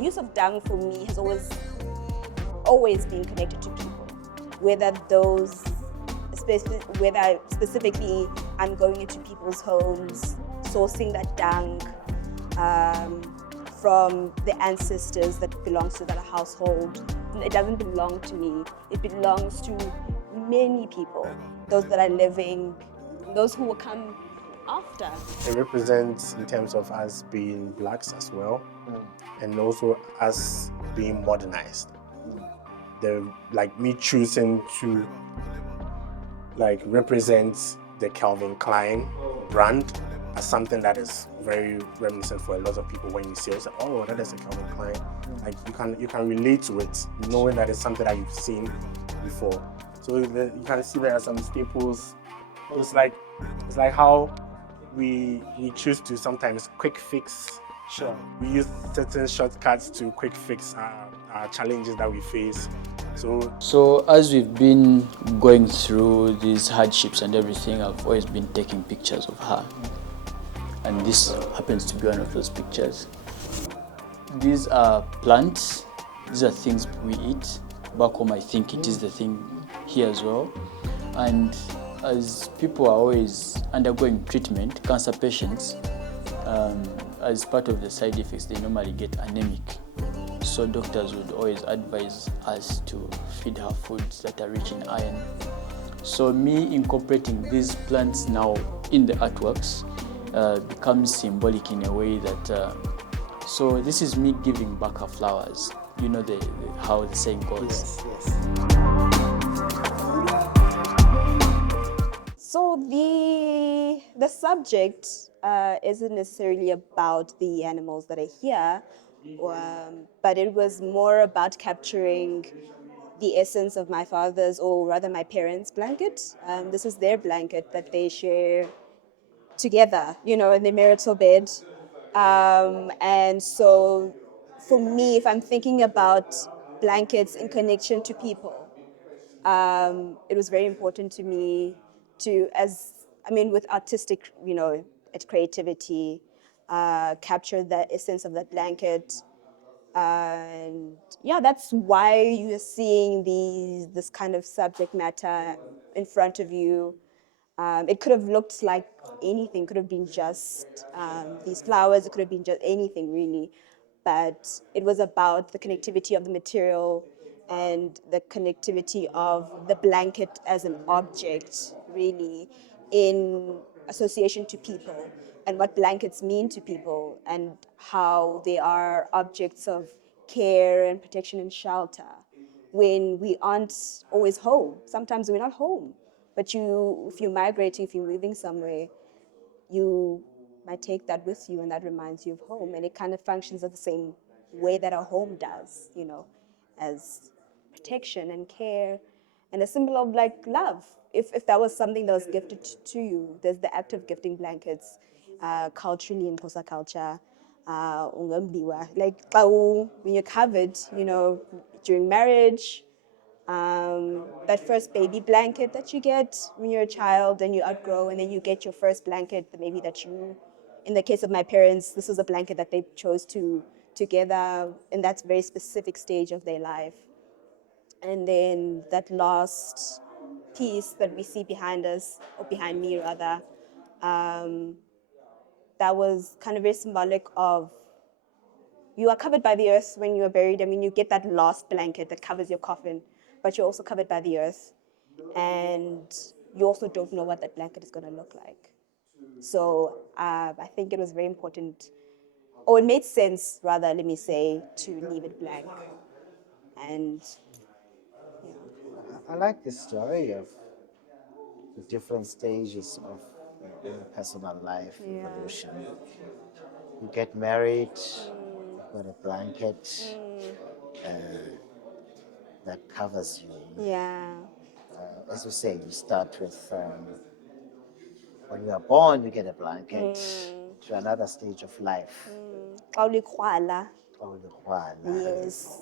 the use of dung for me has always been connected to people, whether specifically I'm going into people's homes, sourcing that dung from the ancestors that belongs to that household. It doesn't belong to me. It belongs to many people, those that are living, those who will come after. It represents in terms of us being blacks as well, and also us being modernized. Like me choosing to represent the Calvin Klein brand as something that is very reminiscent for a lot of people. When you see it, oh, that is a Calvin Klein. Like you can relate to it, knowing that it's something that you've seen before. So you can see there are some staples. It's like how we choose to sometimes quick fix. Sure. We use certain shortcuts to quick fix our challenges that we face. So as we've been going through these hardships and everything, I've always been taking pictures of her. And this happens to be one of those pictures. These are plants. These are things we eat. Back home, I think it is the thing here as well. And as people are always undergoing treatment, cancer patients, as part of the side effects, they normally get anemic. So doctors would always advise us to feed her foods that are rich in iron. So me incorporating these plants now in the artworks becomes symbolic in a way that, so this is me giving back her flowers. You know how the saying goes. Yes. So the subject isn't necessarily about the animals that are here, but it was more about capturing the essence of my father's, or rather my parents' blanket. This is their blanket that they share together, in their marital bed. And so for me, if I'm thinking about blankets in connection to people, it was very important to me with artistic, creativity, capture the essence of that blanket. And that's why you're seeing this kind of subject matter in front of you. It could have looked like anything, could have been just these flowers, it could have been just anything really. But it was about the connectivity of the material and the connectivity of the blanket as an object, really, in association to people, and what blankets mean to people, and how they are objects of care and protection and shelter when we aren't always home. Sometimes we're not home, but if you're migrating, if you're moving somewhere, you might take that with you, and that reminds you of home, and it kind of functions the same way that a home does, as protection and care and a symbol of love. If that was something that was gifted to you, there's the act of gifting blankets culturally in Xhosa culture. When you're covered, during marriage, that first baby blanket that you get when you're a child and you outgrow, and then you get your first blanket, maybe in the case of my parents, this was a blanket that they chose together in that very specific stage of their life. And then that last piece that we see behind us, or behind me rather, that was kind of very symbolic of, you are covered by the earth when you are buried. You get that last blanket that covers your coffin, but you're also covered by the earth. And you also don't know what that blanket is going to look like. So I think it was very important, or it made sense, rather, let me say, to leave it blank. And I like the story of the different stages of your personal life evolution. You get married, you've got a blanket that covers you. yeah. As you say, you start with when you are born, you get a blanket to another stage of life. Yes. Yes.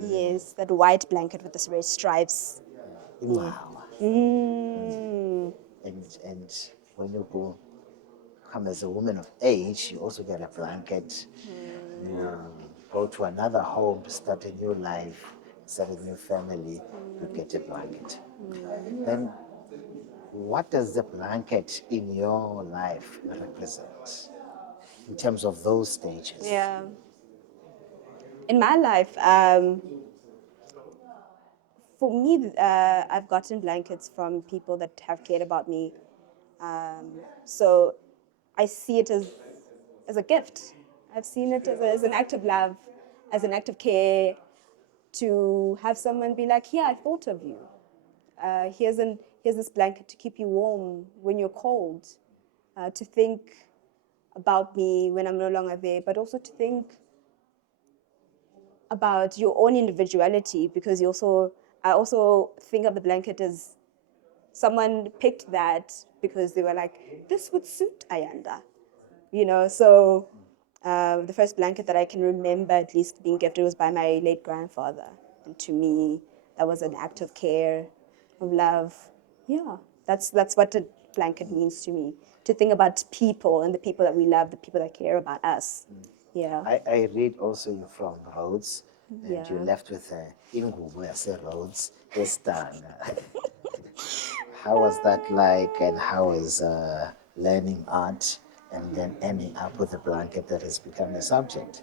Yes, that white blanket with the red stripes. Wow. Mm. And when you come as a woman of age, you also get a blanket go to another home to start a new life, start a new family, you get a blanket. Then what does the blanket in your life represent in terms of those stages? Yeah. In my life, for me, I've gotten blankets from people that have cared about me. So I see it as a gift. I've seen it as an act of love, as an act of care, to have someone be like, "Here, I thought of you. Here's this blanket to keep you warm when you're cold, to think about me when I'm no longer there, but also to think about your own individuality, because I also think of the blanket as someone picked that because they were like, this would suit Ayanda, So the first blanket that I can remember at least being gifted was by my late grandfather, and to me, that was an act of care, of love. Yeah, that's what a blanket means to me. To think about people and the people that we love, the people that care about us. Yeah. I read also you're from Rhodes, and you Yeah. left with ingubo yase Rhodes Estanga. How was that like, and how was learning art and then ending up with a blanket that has become a subject?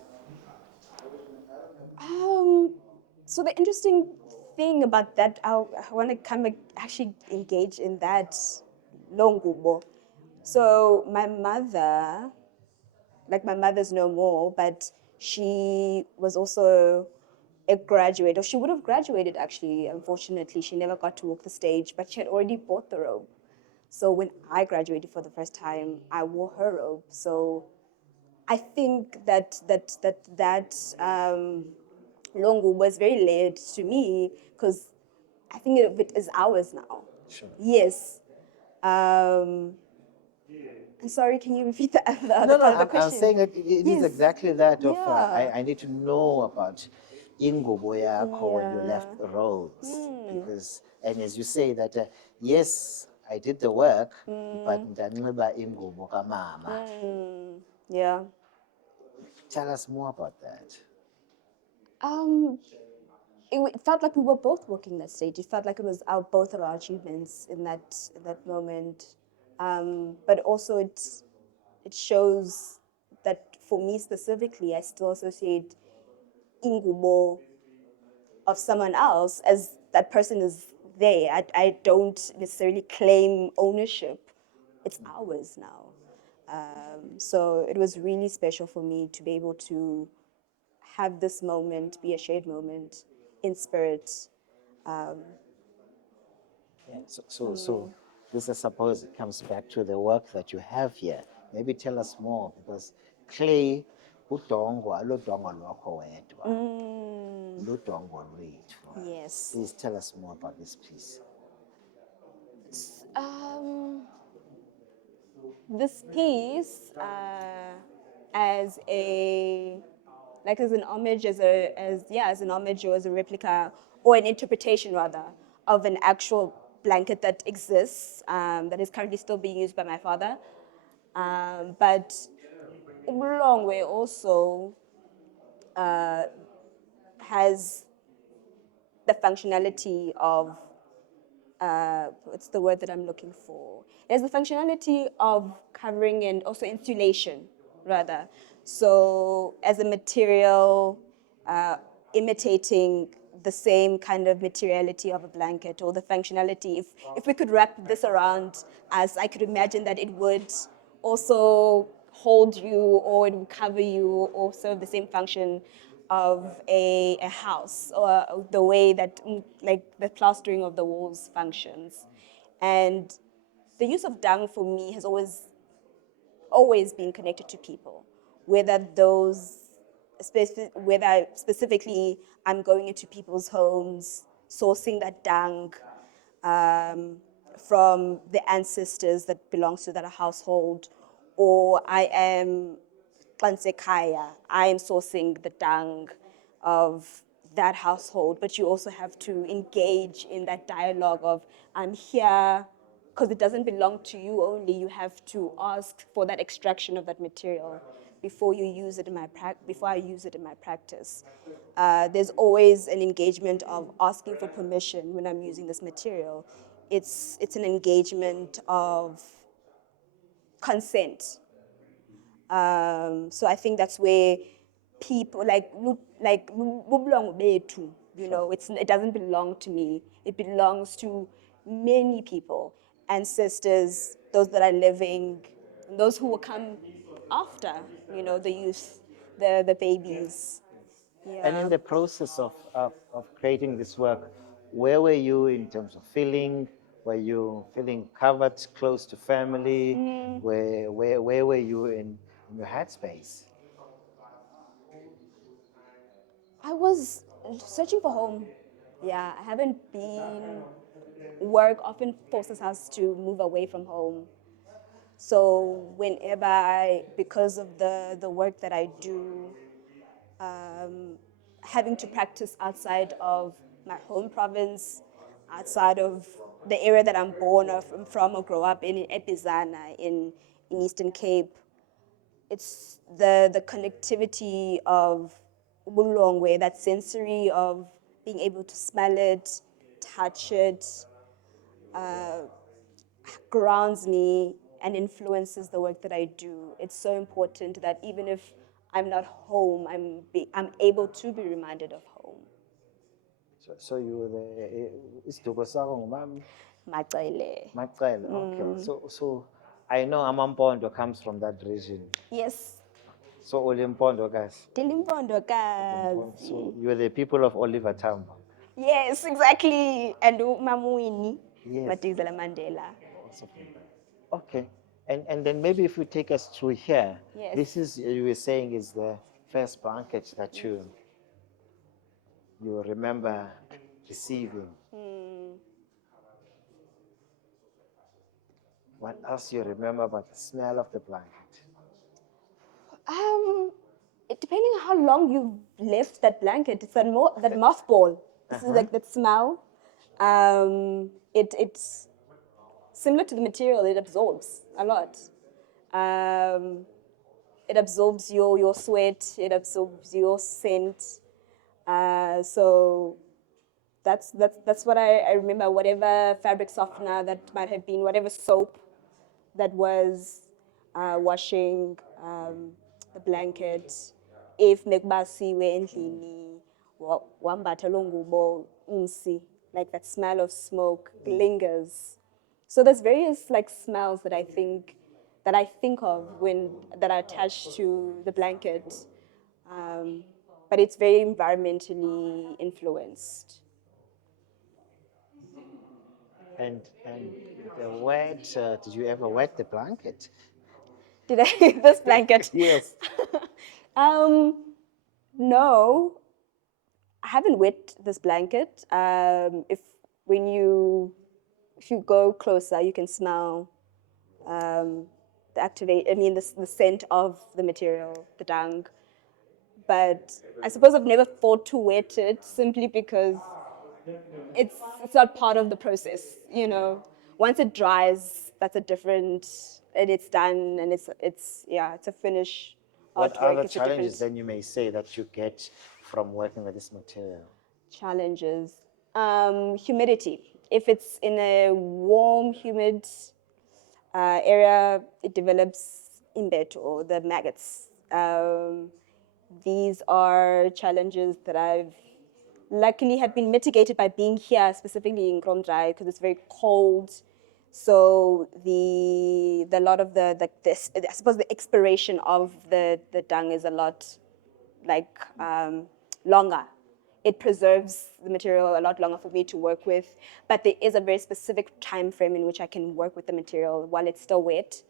So the interesting thing about that, I want to kind of actually engage in that longubo. So my mother's no more, but she was also a graduate, or she would have graduated actually. Unfortunately, she never got to walk the stage, but she had already bought the robe. So when I graduated for the first time, I wore her robe. So I think that Longu was very layered to me, because I think of it as ours now. Sure. Yes. I'm sorry, can you repeat the other No, part of the I'm question? saying it is Yes. exactly that of Yeah. I need to know about ingubo yakho when you Yeah. left Rhodes, because and as you say that yes, I did the work, but ndanxiba ingubo kamama. Yeah. Tell us more about that. Um, it felt like we were both walking that stage. It felt like it was both of our achievements in that moment. But also it shows that for me specifically, I still associate ingubo of someone else as that person is there. I don't necessarily claim ownership. It's ours now. So it was really special for me to be able to have this moment be a shared moment in spirit. So this, I suppose, it comes back to the work that you have here. Maybe tell us more, because clay, udongo aludongo lwakho wedwa, ludongo lwethu. Yes. Please tell us more about this piece. This piece, as an homage, as an homage, or as a replica, or an interpretation rather, of an actual blanket that exists, that is currently still being used by my father. But Ulongwe also has the functionality of, what's the word that I'm looking for? It has the functionality of covering and also insulation, rather. So as a material, imitating the same kind of materiality of a blanket, or the functionality. If we could wrap this around us, I could imagine that it would also hold you, or it would cover you, or serve the same function of a house, or the way that like the plastering of the walls functions. And the use of dung for me has always been connected to people, whether specifically I'm going into people's homes, sourcing that dung from the ancestors that belongs to that household, or I am Kaya, I am sourcing the dung of that household, but you also have to engage in that dialogue of, I'm here because it doesn't belong to you only. You have to ask for that extraction of that material. before you use it in before I use it in my practice. There's always an engagement of asking for permission when I'm using this material. It's an engagement of consent. So I think that's where people bubulong bethu, you know, it doesn't belong to me. It belongs to many people, ancestors, those that are living, and those who will come after, you know, the youth, the babies. And in Yeah. the process of creating this work, where were you in terms of feeling? Were you feeling covered, close to family? Where were you in your headspace? I was searching for home. Yeah, I haven't been. Work often forces us to move away from home. So whenever because of the work that I do, having to practice outside of my home province, outside of the area that I'm born from or grow up in Epizana, in Eastern Cape, it's the connectivity of Bulongwe, that sensory of being able to smell it, touch it, grounds me and influences the work that I do. It's so important that even if I'm not home, I'm able to be reminded of home. So you were the isiduko sakho ngumama Macele. Macele. Okay. So I know Amampondo comes from that region. Yes. So Olimpondo guys. Dilimpondo So kazi. you were the people of Oliver Tambo. Yes, exactly. And Mamuini. Yes. Madizela Mandela. Also from that. Okay. And then maybe if you take us through here, Yes. this is, you were saying, is the first blanket that you remember receiving. What else you remember about the smell of the blanket? Depending on how long you've left that blanket, it's that mothball. This is like that smell. It's similar to the material. It absorbs a lot. It absorbs your sweat. It absorbs your scent. So that's what I remember. Whatever fabric softener that might have been, whatever soap that was washing the blanket. If mekubasiwe endlini, wambatha lo ngubo umsi, like that smell of smoke lingers. So there's various like smells that I think of that are attached to the blanket, but it's very environmentally influenced. And the wet, did you ever wet the blanket? Did I this blanket? Yes. No, I haven't wet this blanket. If you go closer, you can smell the scent of the material, the dung. But I suppose I've never thought to wet it simply because it's not part of the process, you know. Once it dries, that's a different, and it's done, and it's a finish What artwork. other It's a challenges different then you may say that you get from working with this material? challenges. Humidity. If it's in a warm, humid area, it develops imbet or the maggots. These are challenges that I've luckily have been mitigated by being here, specifically in Kromdraai, because it's very cold. So the lot of this, I suppose the expiration of the dung is a lot like longer. It preserves the material a lot longer for me to work with, but there is a very specific time frame in which I can work with the material while it's still wet,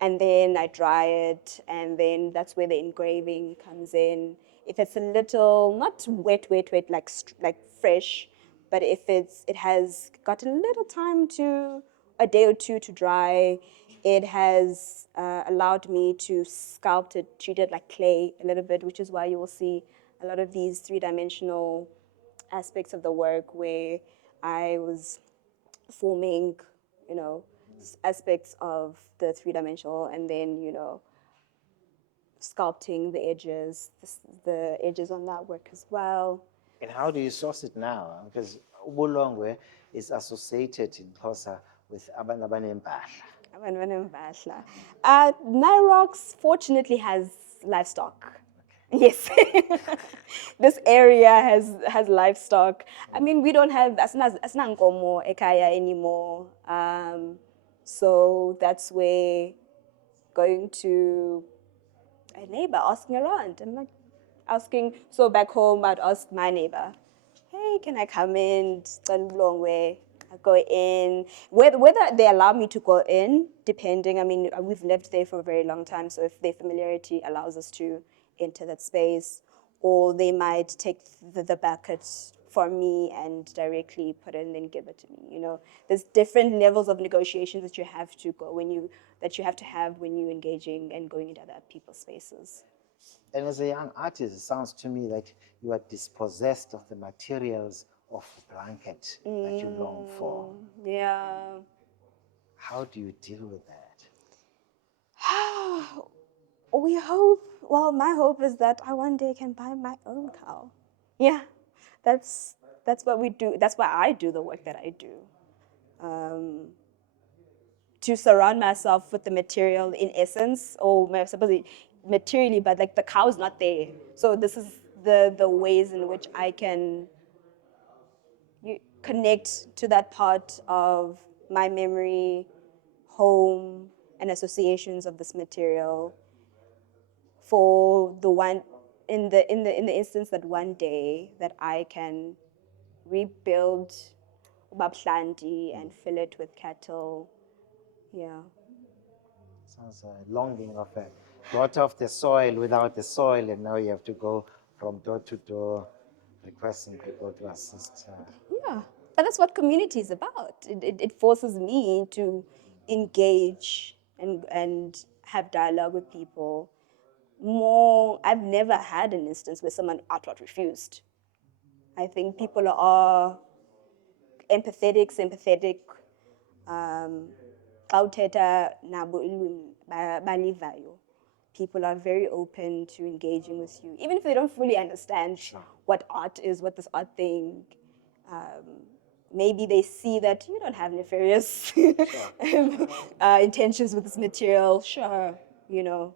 and then I dry it, and then that's where the engraving comes in. If it's a little not wet like fresh, but if it has got a little time to a day or two to dry, it has allowed me to sculpt it, treat it like clay a little bit, which is why you will see a lot of these three-dimensional aspects of the work where I was forming, you know, aspects of the three-dimensional and then, you know, sculpting the edges, the edges on that work as well. And how do you source it now? Because ubulongwe is associated in Xhosa with abantu abanempahla. Nyrox fortunately has livestock. Yes, this area has livestock. I mean, we don't have asinankomo ekaya anymore. So that's where going to a neighbor, asking around. I'm like asking. So back home, I'd ask my neighbor, "Hey, can I come in? It's a long way." I go in. Whether they allow me to go in, depending. I mean, we've lived there for a very long time, so if their familiarity allows us to enter that space, or they might take the bucket from me and directly put it and then give it to me. You know, there's different levels of negotiations that you have to go that you have to have when you're engaging and going into other people's spaces. And as a young artist, it sounds to me like you are dispossessed of the materials of the blanket that you long for. Yeah. How do you deal with that? We hope, well, my hope is that I one day can buy my own cow. Yeah, that's what we do. That's why I do the work that I do. To surround myself with the material in essence, or supposedly materially, but like the cow's not there. So this is the ways in which I can connect to that part of my memory, home, and associations of this material. For the one in the instance that one day that I can rebuild Babhlandi and fill it with cattle. Yeah. Sounds longing of a brought off the soil without the soil, and now you have to go from door to door requesting people to assist. Yeah, but that's what community is about. It forces me to engage and have dialogue with people. I've never had an instance where someone outright refused. I think people are empathetic, sympathetic. People are very open to engaging with you, even if they don't fully understand what art is, what this art thing. Maybe they see that you don't have nefarious intentions with this material. Sure, you know.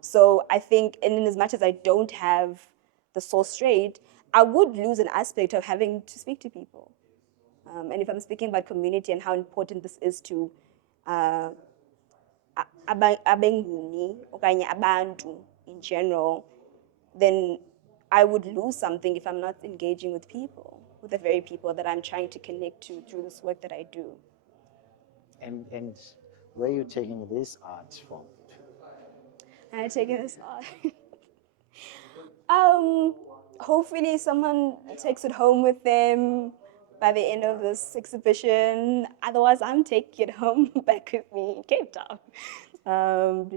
So I think, in as much as I don't have the source straight, I would lose an aspect of having to speak to people. And if I'm speaking about community and how important this is to abenguni okanye abantu in general, then I would lose something if I'm not engaging with people, with the very people that I'm trying to connect to through this work that I do. And where are you taking this art from? And I take this art. Hopefully someone takes it home with them by the end of this exhibition. Otherwise, I'm taking it home back with me in Cape Town,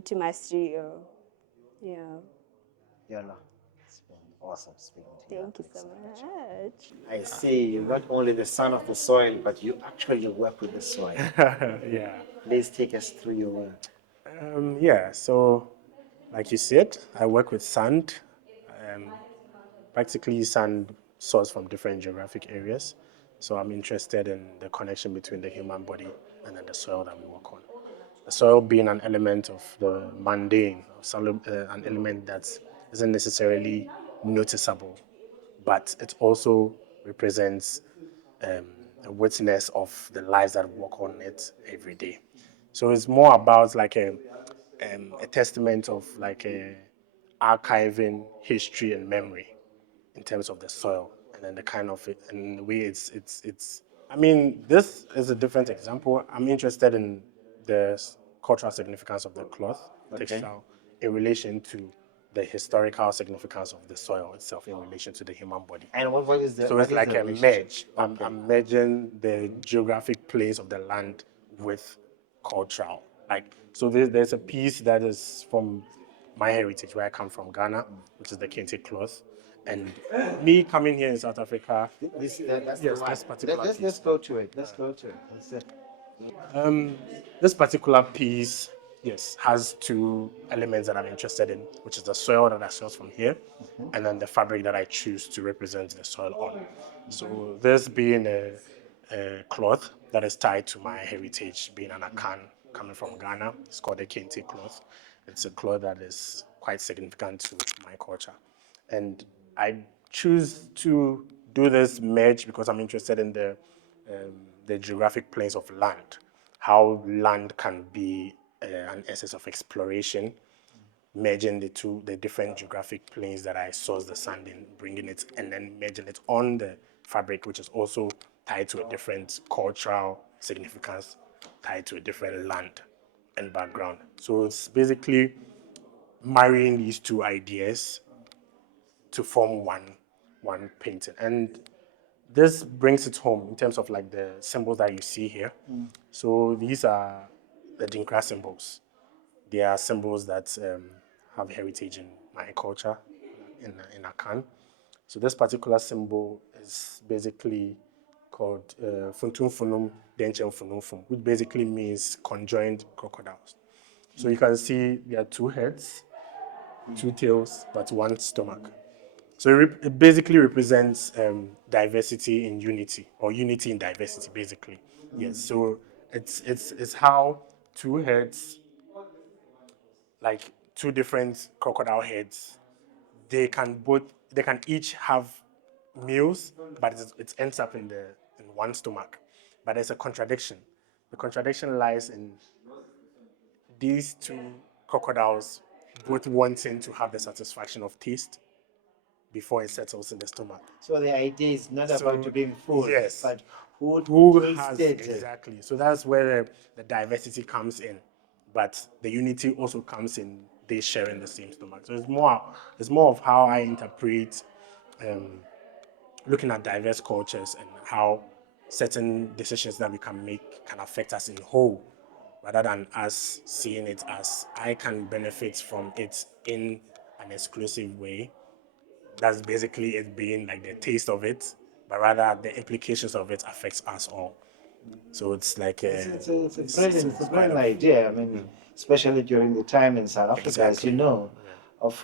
to my studio. Yeah. Yolo, it's been awesome speaking to you. Thank you so much. I see you're not only the son of the soil, but you actually work with the soil. Yeah. Please take us through your work. Yeah, so like you said, I work with sand, practically sand sourced from different geographic areas. So I'm interested in the connection between the human body and then the soil that we work on. The soil being an element of the mundane, an element that isn't necessarily noticeable, but it also represents a witness of the lives that work on it every day. So it's more about like a testament of like a archiving history and memory in terms of the soil and then the kind of it and the way it's I mean, this is a different example. I'm interested in the cultural significance of the cloth textile in relation to the historical significance of the soil itself in relation to the human body. And what is the So it's like a merge. I'm merging the geographic place of the land with cultural. Like, so there's a piece that is from my heritage, where I come from, Ghana, which is the kente cloth. And me coming here in South Africa, That's yes, the one. this particular Let's piece. go to it. Let's go to it. This particular piece yes, has two elements that I'm interested in, which is the soil that I source from here, and then the fabric that I choose to represent the soil on. So this being a cloth that is tied to my heritage, being an Akan coming from Ghana, it's called a kente cloth. It's a cloth that is quite significant to my culture. And I choose to do this merge because I'm interested in the geographic planes of land, how land can be an essence of exploration, merging the different geographic planes that I source the sand in, bringing it, and then merging it on the fabric, which is also tied to a different cultural significance, tied to a different land and background. So it's basically marrying these two ideas to form one painting. And this brings it home in terms of like the symbols that you see here. So these are the Dinkra symbols. They are symbols that have heritage in my culture, in Akan. So this particular symbol is basically called Funtum Funum Denchem Funum Fum, which basically means conjoined crocodiles. So you can see there are two heads, two tails, but one stomach. So it basically represents diversity in unity, or unity in diversity, basically. Yes. So it's how two heads, like two different crocodile heads, they can each have meals, but it ends up in one stomach. But there's a contradiction. The contradiction lies in these two crocodiles both wanting to have the satisfaction of taste before it settles in the stomach. So the idea is not about to being full, yes, but who has tasted exactly. So that's where the diversity comes in, but the unity also comes in they sharing the same stomach. So it's more of how I interpret looking at diverse cultures and how certain decisions that we can make can affect us in whole, rather than us seeing it as I can benefit from it in an exclusive way. That's basically it being like the taste of it, but rather the implications of it affects us all. So it's like it's a brilliant idea. I mean, especially during the time in South Africa, as you exactly. know, of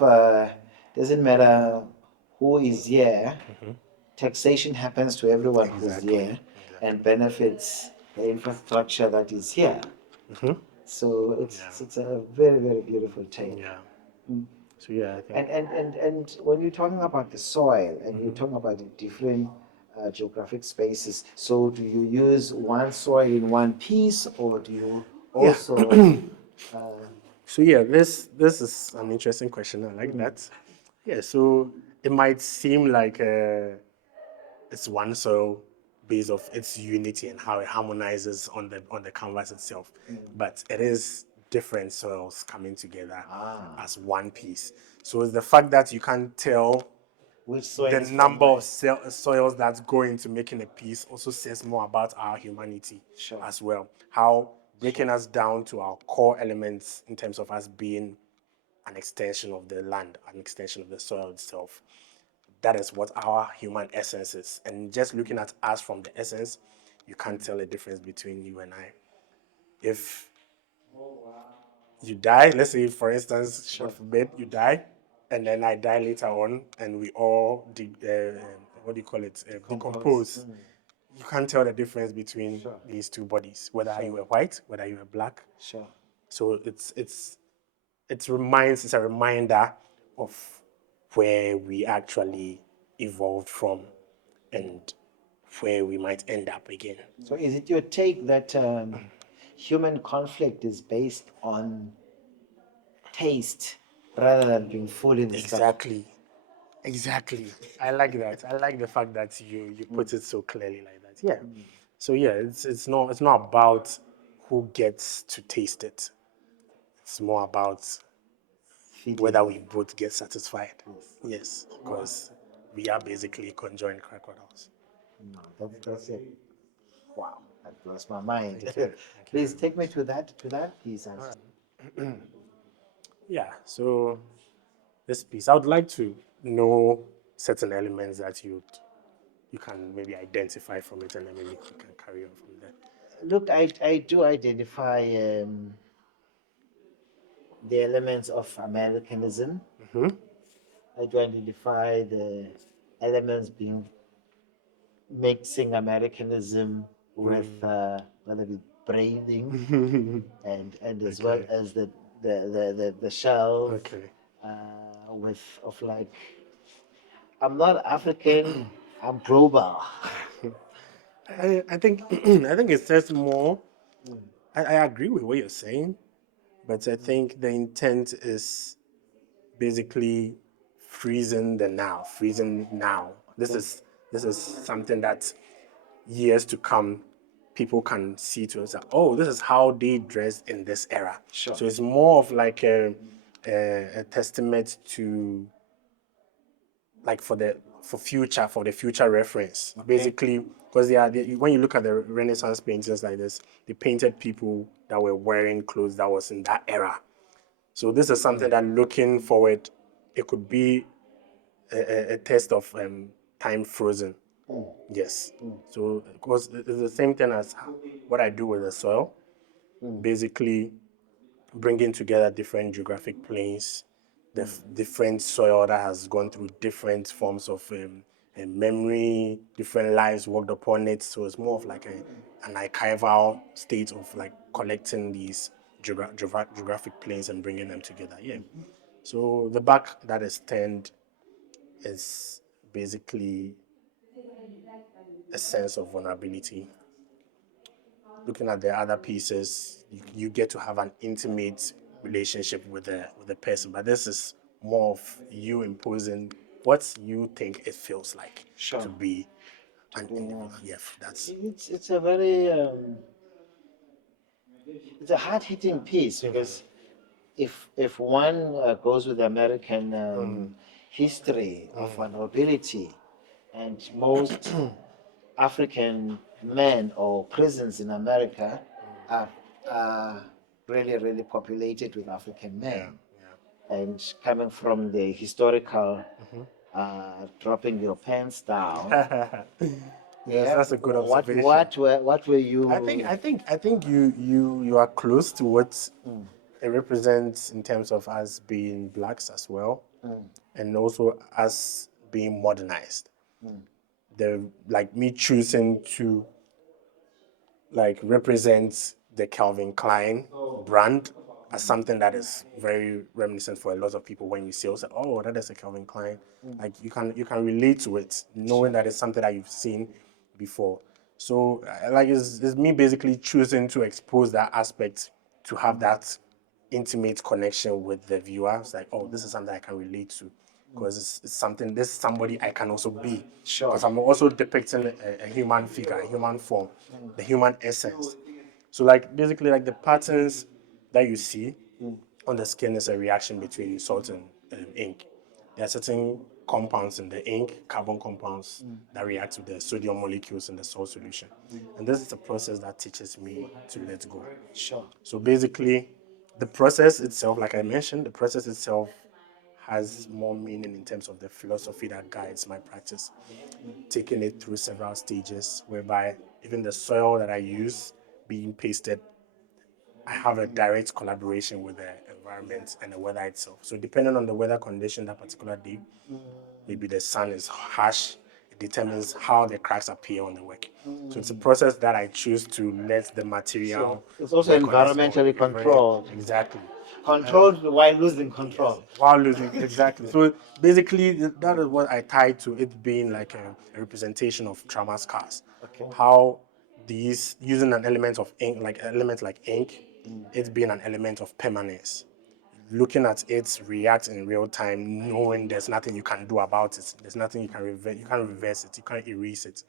doesn't matter who is here, taxation happens to everyone who's Exactly. here and benefits the infrastructure that is here. So it's a very, very beautiful take. Yeah. So yeah, I think. And when you're talking about the soil and you're talking about the different geographic spaces, so do you use one soil in one piece, or do you Yeah. also So yeah, this is an interesting question. I like that. Yeah. So it might seem like it's one soil based of its unity and how it harmonizes on the canvas itself, but it is different soils coming together as one piece. So it's the fact that you can't tell which soil the is from number where? of soils that go into making a piece also says more about our humanity Sure. as well. How breaking us down to our core elements in terms of us being an extension of the land, an extension of the soil itself. That is what our human essence is. And just looking at us from the essence, you can't tell the difference between you and I. If you die, let's say, for instance, God forbid, you die, and then I die later on, and we all, what do you call it, decompose. You can't tell the difference between these two bodies, whether you were white, whether you were black. Sure. So it's a reminder of where we actually evolved from and where we might end up again. So is it your take that human conflict is based on taste rather than being full in the stomach? Exactly. I like that. I like the fact that you put it so clearly like that. Yeah. So yeah, it's not about who gets to taste it. It's more about Feeding. whether we both get satisfied. Yes, because we are basically conjoined crocodiles. No, that's it. Wow, that blows my mind. Thank you. Please take me to that piece. Yeah. So this piece, I would like to know certain elements that you can maybe identify from it, and then maybe you can carry on from there. Look, I do identify the elements of Americanism. Try to identify the elements being mixing Americanism with whether it braiding and as well as the shell with of like I'm not African, I'm global. I think I think it says more. I agree with what you're saying, but I think the intent is basically freezing now. This is something that years to come people can see to us. Oh, this is how they dressed in this era. Sure. So it's more of like a testament to like for the future reference. Okay. Basically, because when you look at the Renaissance paintings like this, they painted people that were wearing clothes that was in that era. So this is something that looking forward, it could be a test of time frozen. Yes. So because it's the same thing as what I do with the soil, basically bringing together different geographic planes, the different soil that has gone through different forms of memory, different lives worked upon it. So it's more of like an archival state of like collecting these geographic planes and bringing them together. Yeah. So the back that is turned is basically a sense of vulnerability. Looking at the other pieces, you get to have an intimate relationship with the person. But this is more of you imposing what you think it feels like to be an individual. Yeah, that's It's a very it's a hard hitting piece because if one goes with the American history of vulnerability, and most African men or prisons in America are, are really populated with African men. And coming from the historical dropping your pants down. yes, that's a good observation. What were you? I think you are close to what it represents in terms of us being blacks as well, and also us being modernized. The like me choosing to like represent the Calvin Klein brand as something that is very reminiscent for a lot of people when you see also, oh, that is a Calvin Klein. Like you can relate to it, knowing that it's something that you've seen before. So like it's me basically choosing to expose that aspect to have that intimate connection with the viewer. It's like, oh, this is something I can relate to because it's something, this is somebody I can also be. Because I'm also depicting a human figure, a human form, the human essence. So like basically like the patterns that you see on the skin is a reaction between salt and ink. There are certain compounds in the ink, carbon compounds, that react with the sodium molecules in the salt solution. And this is a process that teaches me to let go. So basically, the process itself, like I mentioned, the process itself has more meaning in terms of the philosophy that guides my practice. Taking it through several stages, whereby even the soil that I use being pasted, I have a direct collaboration with the environment and the weather itself. So depending on the weather condition that particular day, maybe the sun is harsh, it determines how the cracks appear on the work. So it's a process that I choose to let the material. So it's also environmentally controlled. Exactly. Controlled while losing control. While losing, exactly. So basically, that is what I tie to it being like a representation of trauma scars. Okay. How these using an element of ink, like elements like ink, it being an element of permanence. Looking at it react in real time, knowing there's nothing you can do about it. There's nothing you can reverse. You can't reverse it. You can't erase it.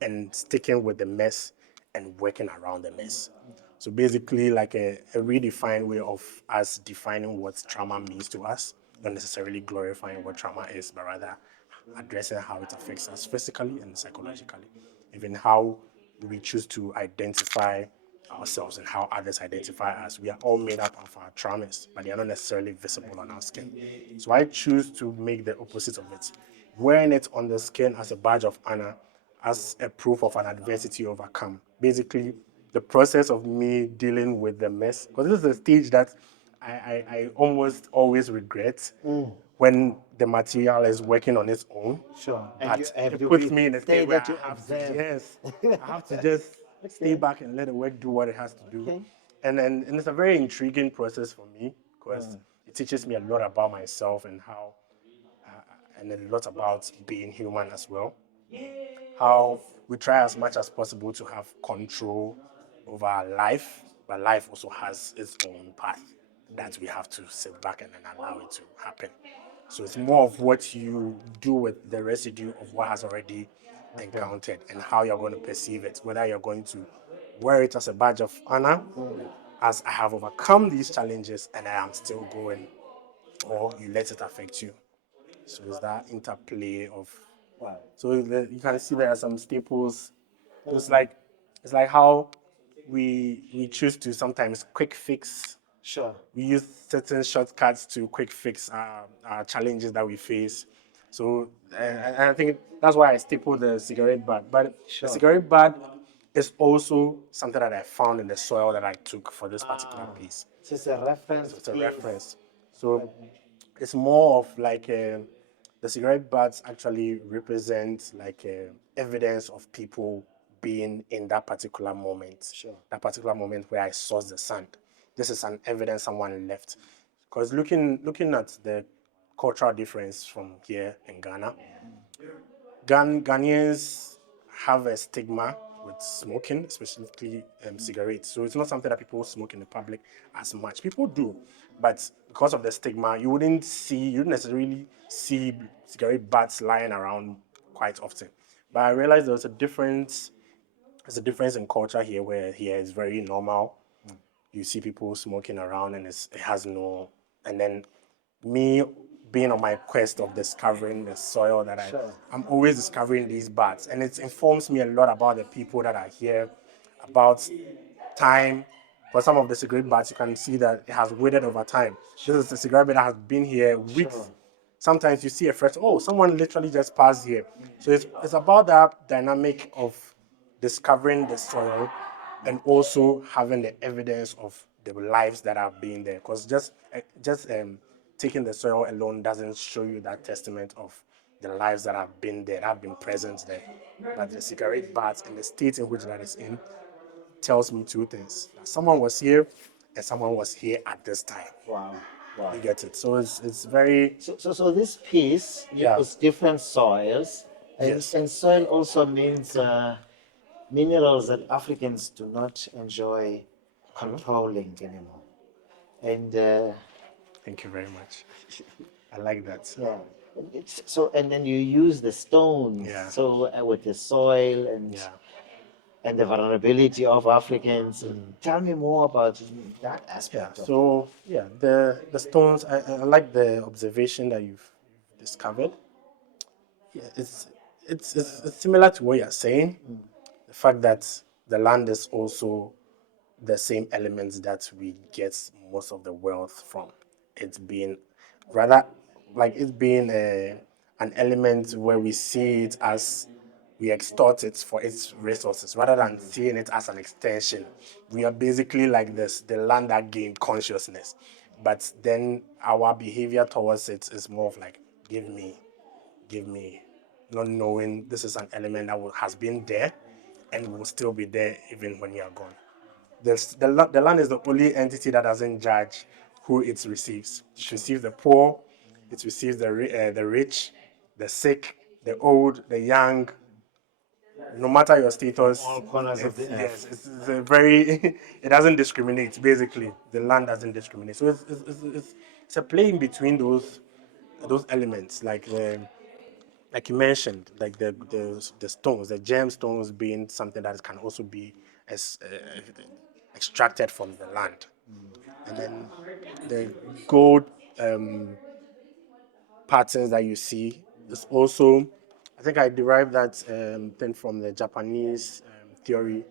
And sticking with the mess and working around the mess. So basically, like a redefined way of us defining what trauma means to us, not necessarily glorifying what trauma is, but rather addressing how it affects us physically and psychologically. Even how we choose to identify ourselves and how others identify us. We are all made up of our traumas, but they are not necessarily visible on our skin. So I choose to make the opposite of it. Wearing it on the skin as a badge of honor, as a proof of an adversity overcome. Basically, the process of me dealing with the mess, because this is the stage that I almost always regret when the material is working on its own. Sure. And But you have it to puts me in a stay state where there to I have observe. to, yes, I have to just stay back and let the work do what it has to do. Okay. And it's a very intriguing process for me because it teaches me a lot about myself and how, and a lot about being human as well. How we try as much as possible to have control over our life, but life also has its own path that we have to sit back and then allow it to happen. So it's more of what you do with the residue of what has already encountered and how you're going to perceive it, whether you're going to wear it as a badge of honor, as I have overcome these challenges and I am still going, or you let it affect you. So it's that interplay of. Wow. So you can see there are some staples. It's like how we choose to sometimes quick fix. Sure. We use certain shortcuts to quick fix our challenges that we face. So and I think that's why I staple the cigarette butt. But Sure. the cigarette butt is also something that I found in the soil that I took for this particular piece. So it's a reference. So it's a piece. reference. So it's more of like the cigarette butts actually represent like evidence of people being in that particular moment. Sure. That particular moment where I sourced the sand. This is an evidence someone left. Because looking at the cultural difference from here in Ghana, Ghanaians have a stigma with smoking, specifically cigarettes. So it's not something that people smoke in the public as much. People do, but because of the stigma, you wouldn't necessarily see cigarette butts lying around quite often. But I realized there's a difference. There's a difference in culture here, where here it's very normal. You see people smoking around, and it has no. And then me being on my quest of discovering the soil that I'm always discovering these bats, and it informs me a lot about the people that are here, about time. For some of the cigarette bats, you can see that it has withered over time. This is the cigarette bat that has been here weeks. Sometimes you see a fresh, someone literally just passed here. So it's about that dynamic of discovering the soil and also having the evidence of the lives that have been there. Because just taking the soil alone doesn't show you that testament of the lives that have been there, that have been present there. But the cigarette butts and the state in which that is in tells me two things: that someone was here and someone was here at this time. Wow. Wow. You get it? So it's very. So this piece was different soils, and, Yes. and soil also means minerals that Africans do not enjoy controlling anymore. And Thank you very much. I like that. yeah, and then you use the stones. Yeah. So with the soil Yeah. and the vulnerability of Africans. Tell me more about that Yeah. aspect. So the stones. I like the observation that you've discovered. Yeah, it's similar to what you're saying. The fact that the land is also the same elements that we get most of the wealth from. It's being rather like it's being an element where we see it as we extort it for its resources rather than seeing it as an extension. We are basically like this, the land that gained consciousness. But then our behavior towards it is more of like, give me, not knowing this is an element that has been there and will still be there even when you are gone. The land is the only entity that doesn't judge who it receives. It receives the poor, it receives the rich, the sick, the old, the young. No matter your status, All corners of the earth. yes, it's a very. It doesn't discriminate. Basically, the land doesn't discriminate. So it's a play in between those elements, like like you mentioned, like the stones, the gemstones being something that can also be as extracted from the land, and then the gold patterns that you see is also, I think I derived that thing from the Japanese theory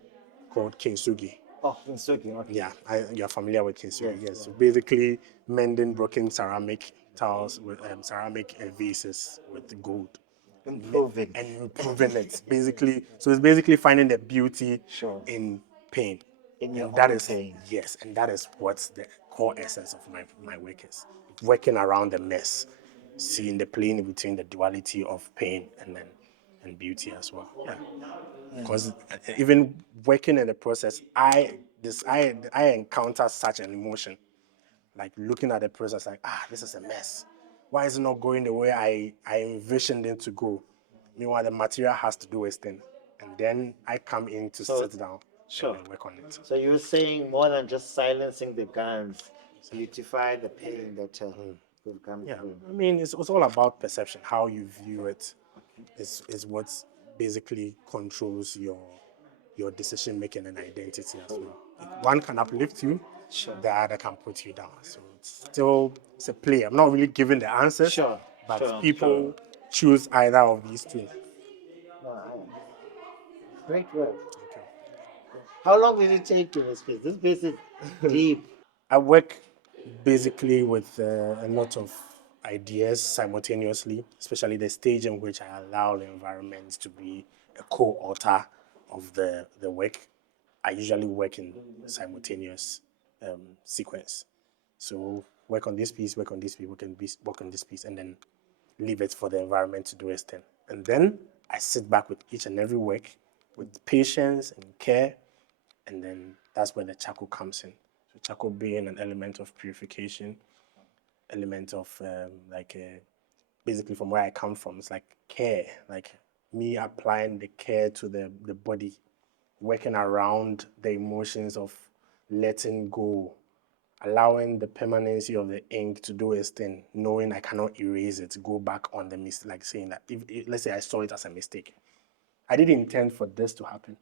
called kintsugi. Oh, Kinsugi, okay. Yeah, you're familiar with kintsugi. Yes, Yes. So basically, mending broken ceramic tiles with ceramic vases with gold. Improving. And improving it. Basically, so it's basically finding the beauty Sure. in pain. In your And that own is pain. yes, and that is what the core essence of my work is. Working around the mess, seeing the playing between the duality of pain and beauty as well. Yeah. Because even working in the process, I encounter such an emotion, like looking at the process, like this is a mess. Why is it not going the way I envisioned it to go? Meanwhile, the material has to do its thing, and then I come in to sit down Sure. and work on it. So you're saying more than just silencing the guns, beautify the pain that will come Yeah, through. I mean, it's all about perception. How you view it is what basically controls your decision making and identity as well. One can uplift you, the other can put you down. So it's a play. I'm not really giving the answers, Sure, but sure, people choose either of these two. No, great work. How long did it take you this piece? This piece is deep. I work basically with a lot of ideas simultaneously, especially the stage in which I allow the environment to be a co-author of the work. I usually work in simultaneous sequence. So work on this piece, work on this piece, work on this piece, and then leave it for the environment to do its thing. And then I sit back with each and every work with patience and care, and then that's where the charcoal comes in. So charcoal being an element of purification, element of basically from where I come from, it's like care, like me applying the care to the body, working around the emotions of letting go, allowing the permanency of the ink to do its thing, knowing I cannot erase it, go back on the mistake, like saying that, if let's say I saw it as a mistake. I didn't intend for this to happen.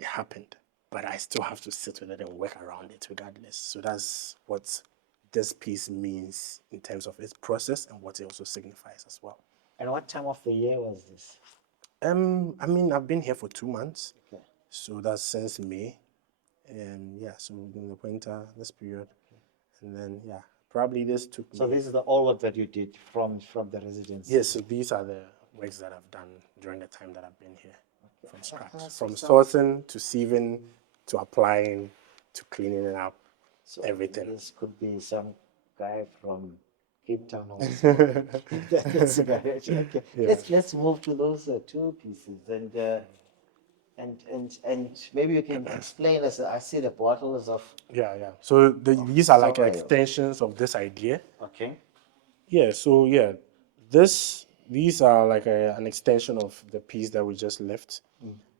It happened, but I still have to sit with it and work around it regardless. So that's what this piece means in terms of its process and what it also signifies as well. And what time of the year was this? I mean, I've been here for 2 months, Okay. so that's since May, and yeah, so in the winter, this period, and then yeah, probably this took So me. this is the all work that you did from the residency. Yes, so these are the works that I've done during the time that I've been here, from scratch, That's from so- sourcing to sieving to applying to cleaning it up, So everything. this could be some guy from Cape Town also. That's about it. Okay. Yeah. Let's move to those two pieces and maybe you can explain us. I see the bottles of. Yeah. So these are like soil. extensions of this idea. Okay. Yeah. So yeah, these are like an extension of the piece that we just left.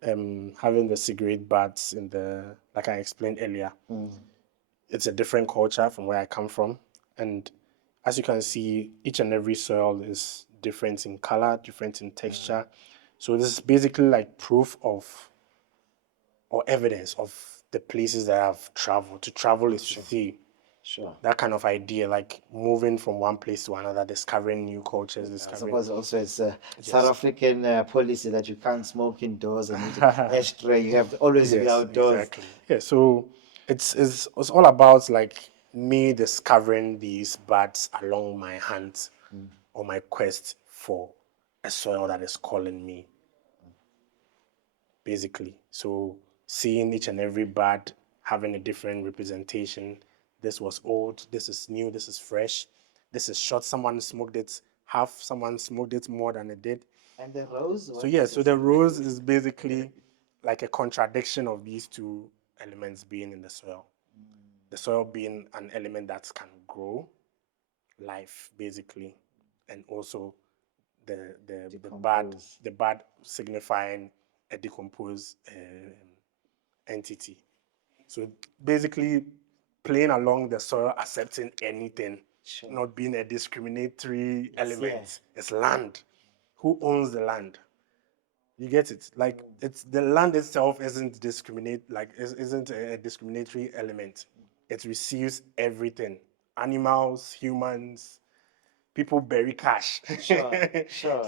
Having the cigarette butts in the, like I explained earlier, it's a different culture from where I come from, and as you can see, each and every soil is different in color, different in texture. So this is basically like proof of or evidence of the places that I've traveled. To travel is to see. Sure. That kind of idea, like moving from one place to another, discovering new cultures, I discovering. suppose also it's a South African policy that you can't smoke indoors and eat ashtray. You have to always be Yes, outdoors. exactly. Yeah, so it's all about like me discovering these bats along my hands on my quest for a soil that is calling me, basically. So seeing each and every bud having a different representation. This was old, this is new, this is fresh, this is short, someone smoked it half, someone smoked it more than it did. And the rose. So yeah, so the rose is basically like a contradiction of these two elements being in the soil. The soil being an element that can grow life, basically, and also the bud signifying a decomposed entity. So basically, playing along the soil, accepting anything, not being a discriminatory element. It's land. Who owns the land? You get it? Like it's the land itself isn't isn't a discriminatory element. It receives everything. Animals, humans, people bury cash. Sure.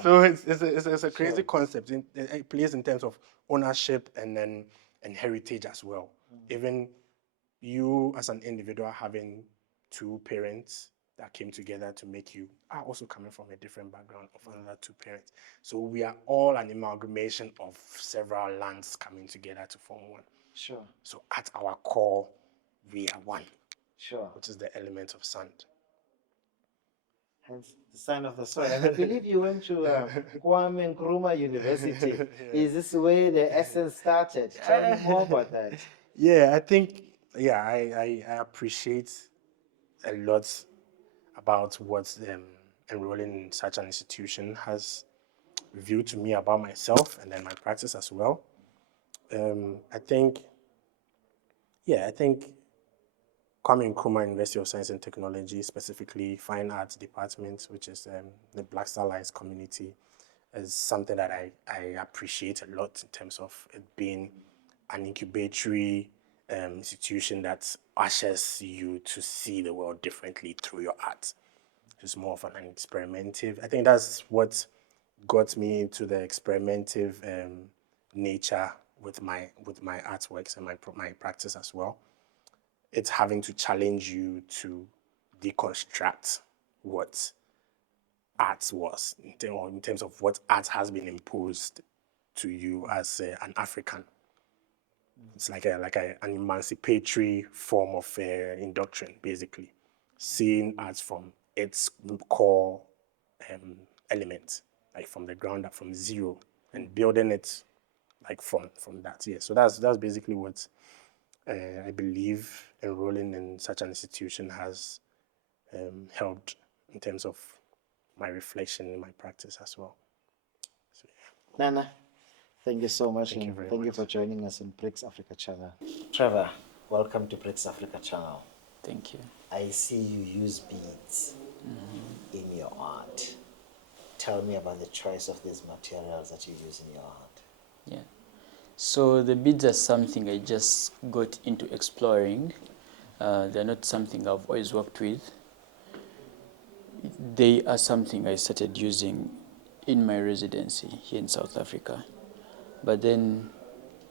So it's a crazy concept. It plays in terms of ownership and then and heritage as well. Even you as an individual having two parents that came together to make you are also coming from a different background of another two parents. So we are all an amalgamation of several lands coming together to form one. Sure. So at our core, we are one. Sure. which is the element of sand. Hence the sign of the soil. And I believe you went to Kwame Nkrumah University. Yeah. Is this where the essence started? Tell me more about that. Yeah, I think, yeah, I appreciate a lot about what enrolling in such an institution has revealed to me about myself and then my practice as well. I think, yeah, I think Kwame Nkrumah University of Science and Technology, specifically Fine Arts Department, which is the Black Star Alliance community, is something that I appreciate a lot in terms of it being an incubatory institution that ushers you to see the world differently through your art. It's more of an experimentative. I think that's what got me into the experimentative nature with my artworks and my practice as well. It's having to challenge you to deconstruct what art was, in terms of what art has been imposed to you as an African. It's like an emancipatory form of indoctrination, basically. Seeing art from its core element, like from the ground up, from zero, and building it like from that. Yeah. So that's basically what I believe enrolling in such an institution has helped in terms of my reflection in my practice as well. So, yeah. Nana, thank you so much. Thank you And very thank you much. for joining us in BRICS Africa Channel. Trevor, welcome to BRICS Africa Channel. Thank you. I see you use beads in your art. Tell me about the choice of these materials that you use in your art. Yeah. So the beads are something I just got into exploring. They're not something I've always worked with. They are something I started using in my residency here in South Africa. But then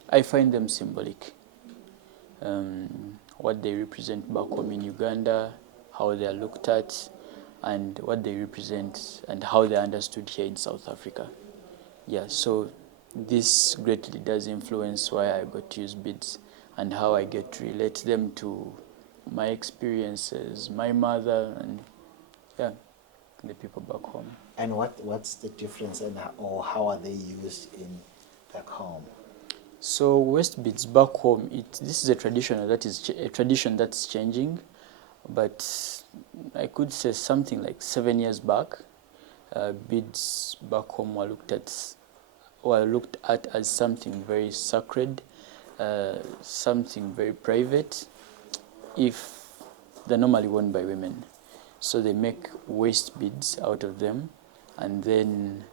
I find them symbolic. What they represent back home in Uganda, how they are looked at, and what they represent and how they are understood here in South Africa. Yeah, so this greatly does influence why I got to use beads and how I get to relate them to my experiences, my mother, and yeah, the people back home. And what's the difference, or how are they used in back home? So waist beads back home, this is a tradition that's changing, but I could say something like 7 years back, beads back home were looked at as something very sacred, something very private, if they're normally worn by women. So they make waist beads out of them, and then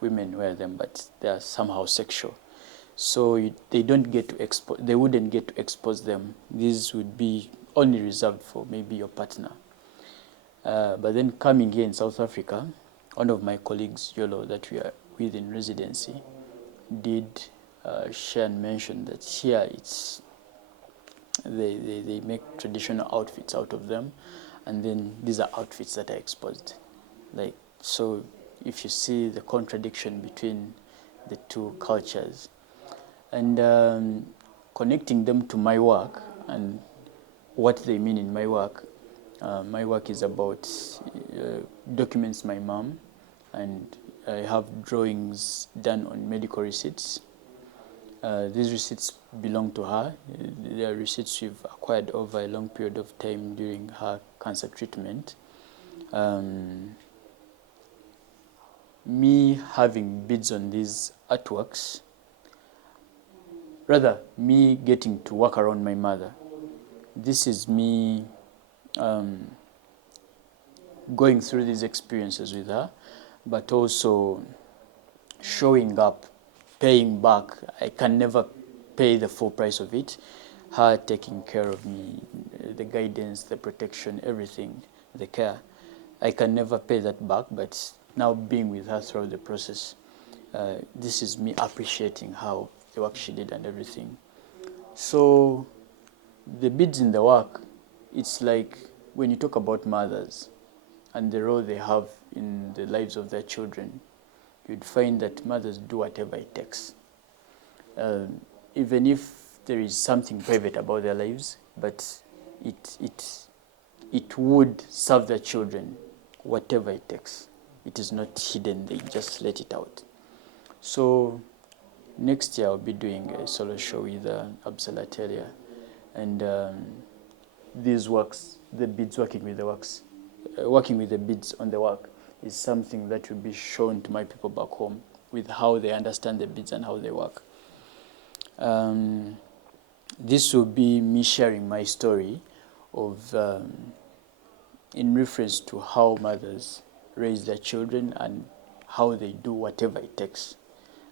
women wear them, but they are somehow sexual. So they wouldn't get to expose them. These would be only reserved for maybe your partner. But then coming here in South Africa, one of my colleagues, Yolo, that we are with in residency, did share and mention that here they make traditional outfits out of them, and then these are outfits that are exposed. Like, so if you see the contradiction between the two cultures, and connecting them to my work and what they mean in my work is about documents my mom, and I have drawings done on medical receipts. These receipts belong to her. They are receipts we've acquired over a long period of time during her cancer treatment. Me having beads on these artworks, rather me getting to work around my mother. This is me going through these experiences with her, but also showing up, paying back. I can never pay the full price of it. Her taking care of me, the guidance, the protection, everything, the care. I can never pay that back, but now being with her throughout the process, this is me appreciating how the work she did and everything. So the beads in the work, it's like when you talk about mothers and the role they have in the lives of their children, you'd find that mothers do whatever it takes. Even if there is something private about their lives, but it would serve the children, whatever it takes. It is not hidden, they just let it out. So next year I'll be doing a solo show with Absa L'Atelier, and these works, the beads, working with the beads on the work is something that will be shown to my people back home with how they understand the beads and how they work. This will be me sharing my story of in reference to how mothers raise their children and how they do whatever it takes.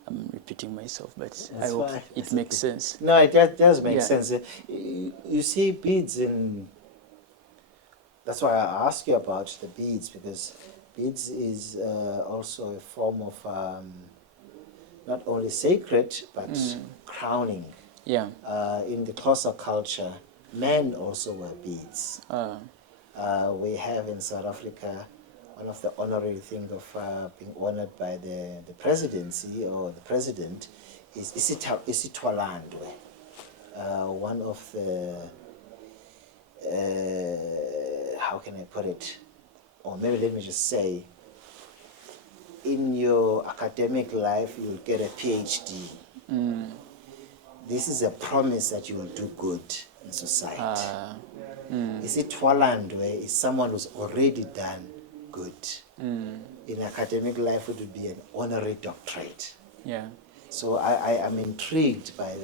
I'm repeating myself, but I hope it makes sense. No, it does make Yeah. sense. You see beads in... That's why I asked you about the beads, because beads is also a form of not only sacred, but crowning. Yeah. In the Xhosa culture, men also wear beads. We have in South Africa one of the honorary things of being honored by the presidency or the president is isithwalandwe. One of the, how can I put it? Or maybe let me just say, in your academic life, you'll get a PhD. This is a promise that you will do good in society. Isithwalandwe is someone who's already done good. In academic life, it would be an honorary doctorate. Yeah. So I am intrigued by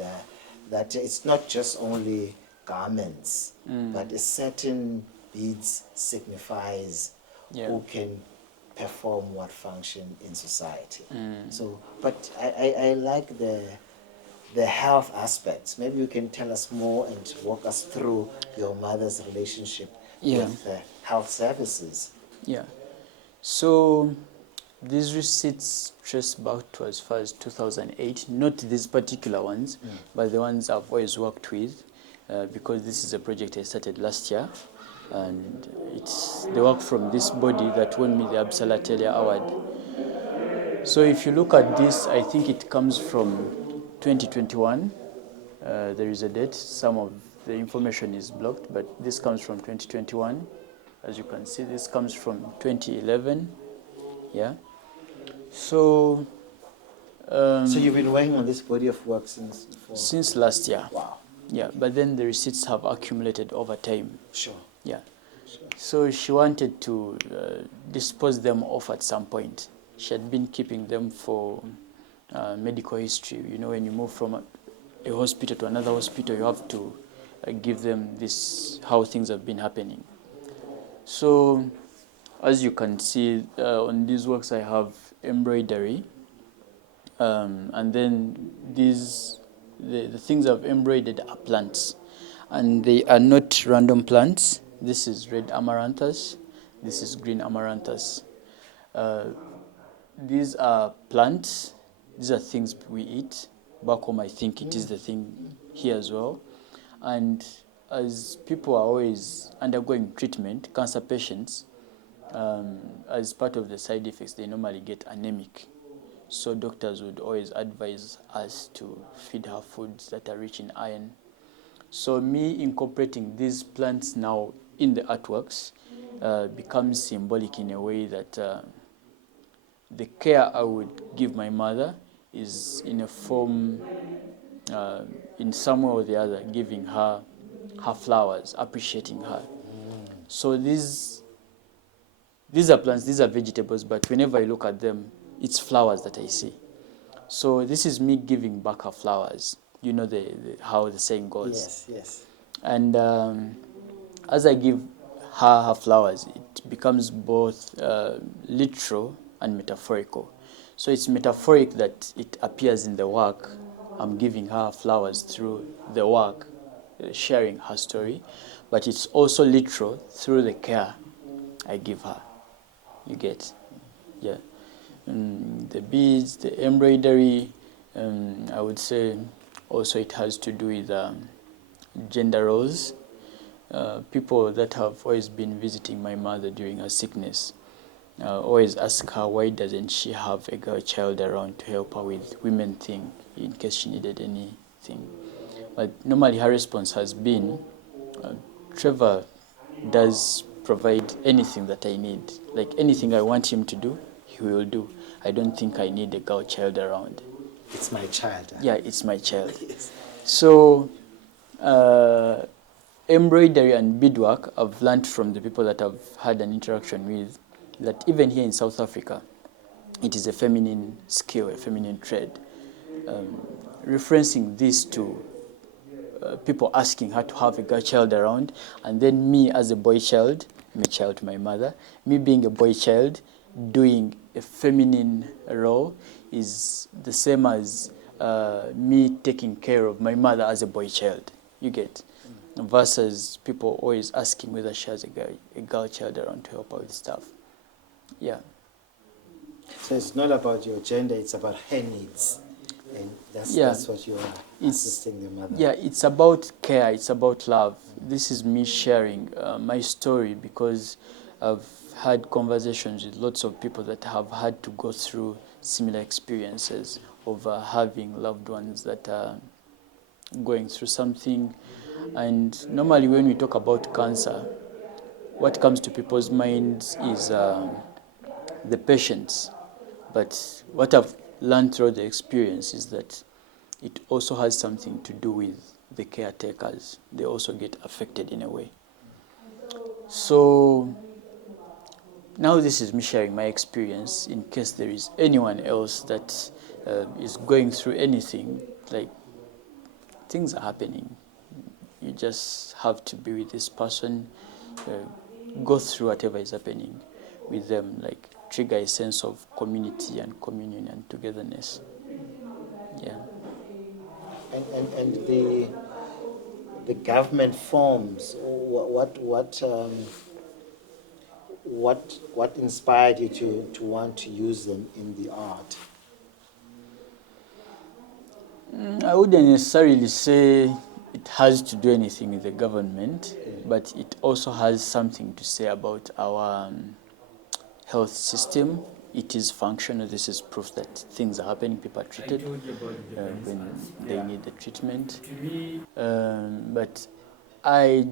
that it's not just only garments, but a certain beads signifies who can perform what function in society. So, but I like the health aspects. Maybe you can tell us more and walk us through your mother's relationship with health services. Yeah. So these receipts trace back to as far as 2008, not these particular ones, but the ones I've always worked with, because this is a project I started last year, and it's the work from this body that won me the Absa L'Atelier Award. So if you look at this, I think it comes from 2021. There is a date. Some of the information is blocked, but this comes from 2021. As you can see, this comes from 2011. Yeah. So. So you've been working on this body of work Since last year. Wow. Yeah, but then the receipts have accumulated over time. Sure. Yeah. So she wanted to dispose them off at some point. She had been keeping them for medical history. You know, when you move from a hospital to another hospital, you have to give them this, how things have been happening. So, as you can see on these works, I have embroidery, and then the things I've embroidered are plants, and they are not random plants. This is red amaranthus. This is green amaranthus. These are plants. These are things we eat. Back home, I think it is the thing here as well. And as people are always undergoing treatment, cancer patients, as part of the side effects, they normally get anemic. So doctors would always advise us to feed her foods that are rich in iron. So me incorporating these plants now in the artworks becomes symbolic in a way that the care I would give my mother is in a form, in some way or the other, giving her her flowers, appreciating her. So these are plants, these are vegetables, but whenever I look at them, it's flowers that I see. So this is me giving back her flowers. You know how the saying goes. Yes, yes. And as I give her flowers, it becomes both literal and metaphorical. So it's metaphoric that it appears in the work. I'm giving her flowers through the work, sharing her story, but it's also literal through the care I give her. You get? Yeah. The beads, the embroidery, I would say also it has to do with gender roles. People that have always been visiting my mother during her sickness always ask her why doesn't she have a girl child around to help her with women thing in case she needed anything. But normally her response has been Trevor does provide anything that I need. Like anything I want him to do, he will do. I don't think I need a girl child around. It's my child. Yeah, it's my child. Yes. So, embroidery and beadwork, I've learned from the people that I've had an interaction with that even here in South Africa, it is a feminine skill, a feminine trade. Referencing this to people asking her to have a girl child around, and then me as a boy child, me child to my mother, me being a boy child, doing a feminine role is the same as me taking care of my mother as a boy child. You get? Versus people always asking whether she has a girl child around to help her with stuff. Yeah. So it's not about your gender, it's about her needs. And that's what you are assisting the mother. Yeah, it's about care, it's about love. This is me sharing my story because I've had conversations with lots of people that have had to go through similar experiences of having loved ones that are going through something. And normally when we talk about cancer, what comes to people's minds is the patients. But what I've learned through the experience is that it also has something to do with the caretakers. They also get affected in a way. So now this is me sharing my experience in case there is anyone else that is going through anything, like things are happening. You just have to be with this person, go through whatever is happening with them, like trigger a sense of community and communion and togetherness. Yeah. And the government forms, what inspired you to want to use them in the art? I wouldn't necessarily say it has to do anything with the government, but it also has something to say about our health system. It is functional. This is proof that things are happening. People are treated when they need the treatment. But I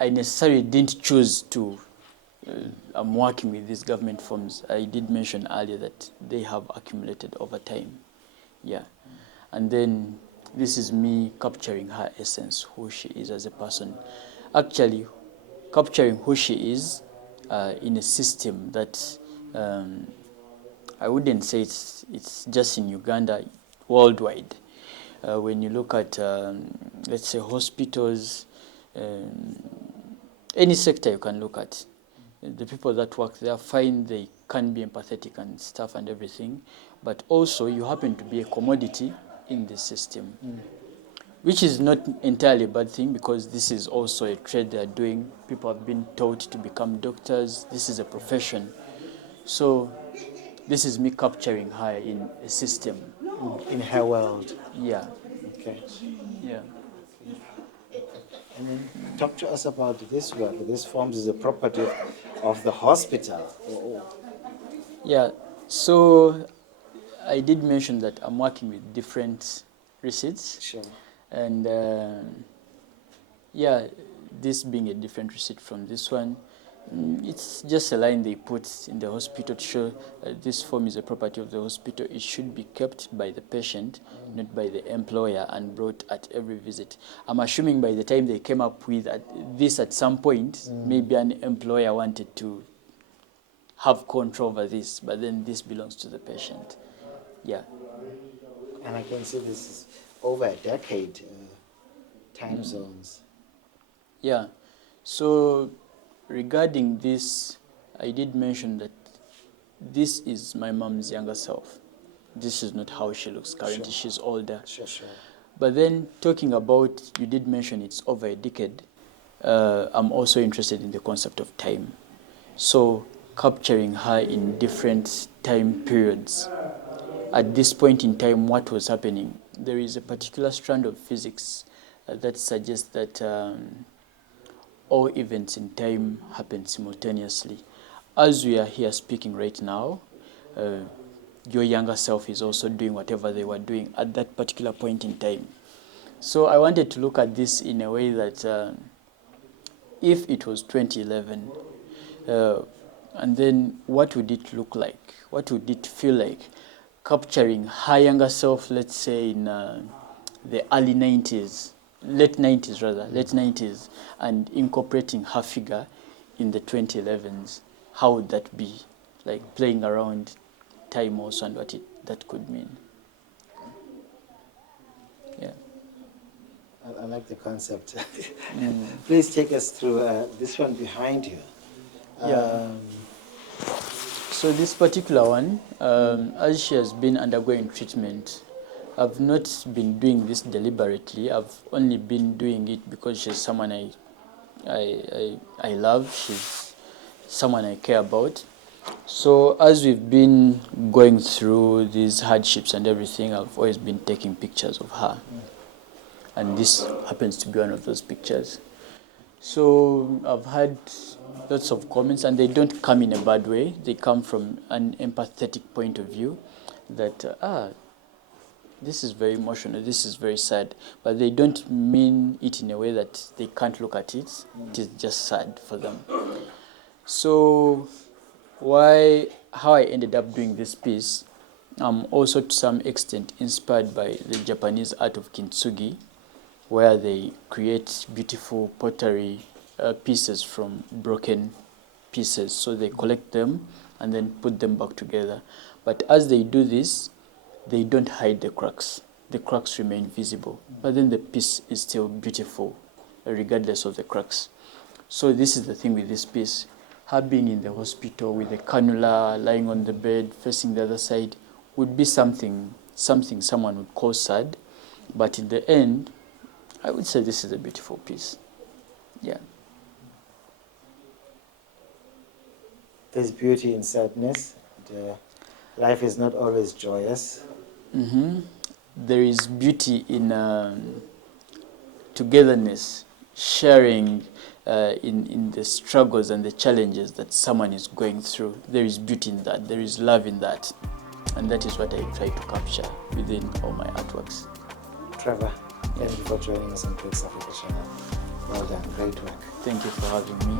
necessarily didn't choose to. I'm working with these government forms. I did mention earlier that they have accumulated over time. Yeah. And then this is me capturing her essence, who she is as a person. Actually, capturing who she is in a system that I wouldn't say it's just in Uganda, worldwide. When you look at, let's say, hospitals, any sector you can look at, the people that work there find they can be empathetic and stuff and everything, but also you happen to be a commodity in the system, which is not entirely a bad thing because this is also a trade they are doing. People have been taught to become doctors. This is a profession. So this is me capturing her in a system. In her world. Yeah. Okay. Yeah. And then talk to us about this work. This forms is a property of the hospital. Yeah. So I did mention that I'm working with different receipts. Sure. And yeah, this being a different receipt from this one, it's just a line they put in the hospital to show this form is a property of the hospital. It should be kept by the patient, not by the employer, and brought at every visit. I'm assuming by the time they came up with this at some point, maybe an employer wanted to have control over this, but then this belongs to the patient. Yeah. And I can see this is over a decade, time zones. Yeah. So regarding this, I did mention that this is my mom's younger self. This is not how she looks currently. Sure. She's older. Sure, sure. But then talking about, you did mention it's over a decade. I'm also interested in the concept of time. So capturing her in different time periods. At this point in time, what was happening? There is a particular strand of physics that suggests that all events in time happen simultaneously. As we are here speaking right now, your younger self is also doing whatever they were doing at that particular point in time. So I wanted to look at this in a way that if it was 2011, and then what would it look like? What would it feel like capturing her younger self, let's say in the early 90s, late 90s, and incorporating her figure in the 2011s? How would that be? Like playing around time also and what that could mean. Yeah. I like the concept. Please take us through this one behind you. Yeah. So this particular one, as she has been undergoing treatment, I've not been doing this deliberately. I've only been doing it because she's someone I love. She's someone I care about. So as we've been going through these hardships and everything, I've always been taking pictures of her. And this happens to be one of those pictures. So I've had lots of comments, and they don't come in a bad way. They come from an empathetic point of view that, this is very emotional, this is very sad. But they don't mean it in a way that they can't look at it. It is just sad for them. So how I ended up doing this piece, I'm also to some extent inspired by the Japanese art of kintsugi, where they create beautiful pottery pieces from broken pieces. So they collect them and then put them back together. But as they do this, they don't hide the cracks. The cracks remain visible, but then the piece is still beautiful, regardless of the cracks. So this is the thing with this piece. Her being in the hospital with a cannula, lying on the bed, facing the other side, would be something someone would call sad. But in the end, I would say this is a beautiful piece. Yeah. There's beauty in sadness. Life is not always joyous. There is beauty in togetherness, sharing in the struggles and the challenges that someone is going through. There is beauty in that. There is love in that. And that is what I try to capture within all my artworks. Trevor, thank you for joining us on BRICS Africa Channel. Well done, great work. Thank you for having me.